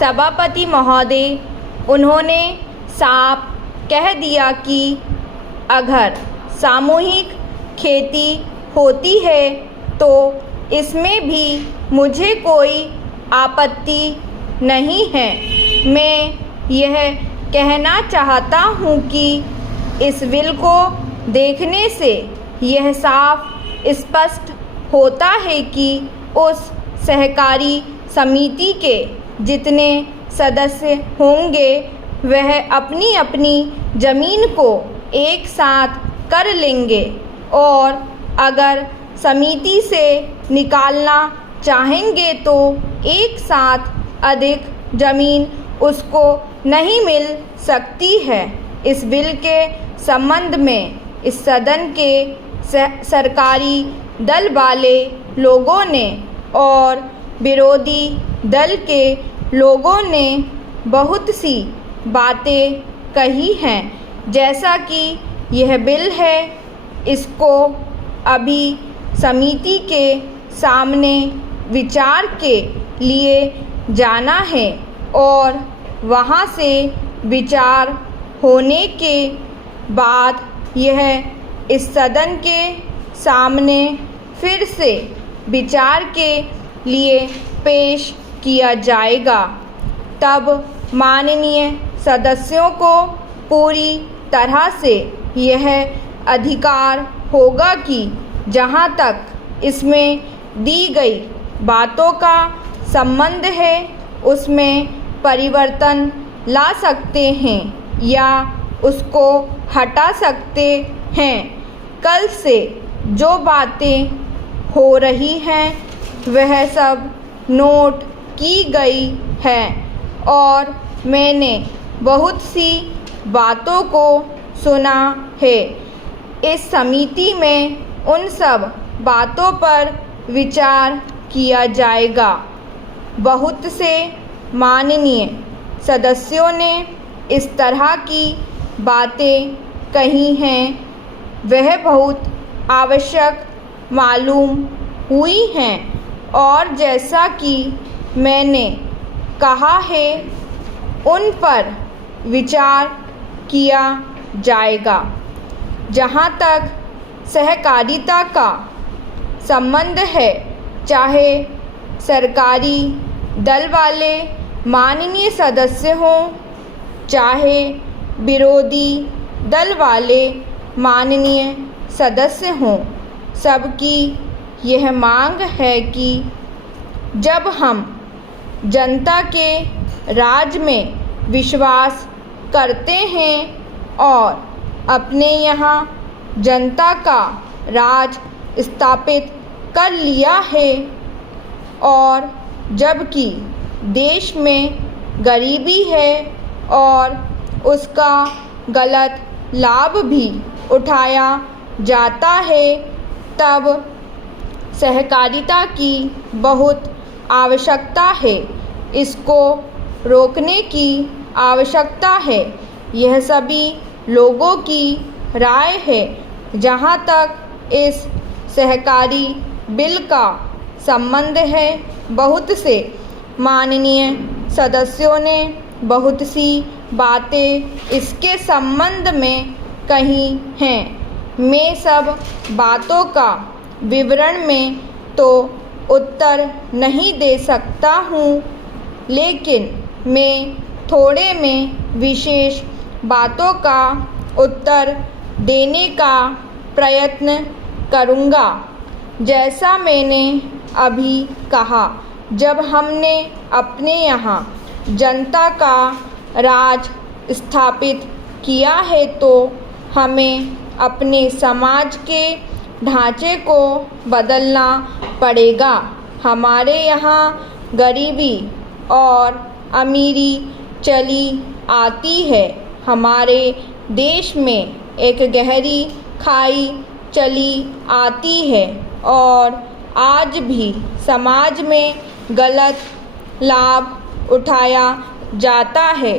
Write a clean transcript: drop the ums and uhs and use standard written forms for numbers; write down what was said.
सभापति महोदय, उन्होंने साफ कह दिया कि अगर सामूहिक खेती होती है तो इसमें भी मुझे कोई आपत्ति नहीं है। मैं यह कहना चाहता हूँ कि इस बिल को देखने से यह साफ स्पष्ट होता है कि उस सहकारी समिति के जितने सदस्य होंगे वह अपनी अपनी ज़मीन को एक साथ कर लेंगे और अगर समिति से निकालना चाहेंगे तो एक साथ अधिक ज़मीन उसको नहीं मिल सकती है। इस बिल के संबंध में इस सदन के सरकारी दल वाले लोगों ने और विरोधी दल के लोगों ने बहुत सी बातें कही हैं। जैसा कि यह बिल है, इसको अभी समिति के सामने विचार के लिए जाना है और वहाँ से विचार होने के बाद यह इस सदन के सामने फिर से विचार के लिए पेश किया जाएगा। तब माननीय सदस्यों को पूरी तरह से यह अधिकार होगा कि जहाँ तक इसमें दी गई बातों का संबंध है उसमें परिवर्तन ला सकते हैं या उसको हटा सकते हैं। कल से जो बातें हो रही हैं वह सब नोट की गई है और मैंने बहुत सी बातों को सुना है। इस समिति में उन सब बातों पर विचार किया जाएगा। बहुत से माननीय सदस्यों ने इस तरह की बातें कही हैं, वह बहुत आवश्यक मालूम हुई हैं और जैसा कि मैंने कहा है उन पर विचार किया जाएगा। जहाँ तक सहकारिता का संबंध है, चाहे सरकारी दल वाले माननीय सदस्य हों, चाहे विरोधी दल वाले माननीय सदस्य हों, सबकी यह मांग है कि जब हम जनता के राज में विश्वास करते हैं और अपने यहाँ जनता का राज स्थापित कर लिया है और जबकि देश में गरीबी है और उसका गलत लाभ भी उठाया जाता है, तब सहकारिता की बहुत आवश्यकता है। इसको रोकने की आवश्यकता है। यह सभी लोगों की राय है। जहाँ तक इस सहकारी बिल का संबंध है, बहुत से माननीय सदस्यों ने बहुत सी बातें इसके संबंध में कही हैं। मैं सब बातों का विवरण में तो उत्तर नहीं दे सकता हूँ, लेकिन मैं थोड़े में विशेष बातों का उत्तर देने का प्रयत्न करूँगा। जैसा मैंने अभी कहा, जब हमने अपने यहाँ जनता का राज स्थापित किया है तो हमें अपने समाज के ढांचे को बदलना पड़ेगा। हमारे यहाँ गरीबी और अमीरी चली आती है। हमारे देश में एक गहरी खाई चली आती है और आज भी समाज में गलत लाभ उठाया जाता है।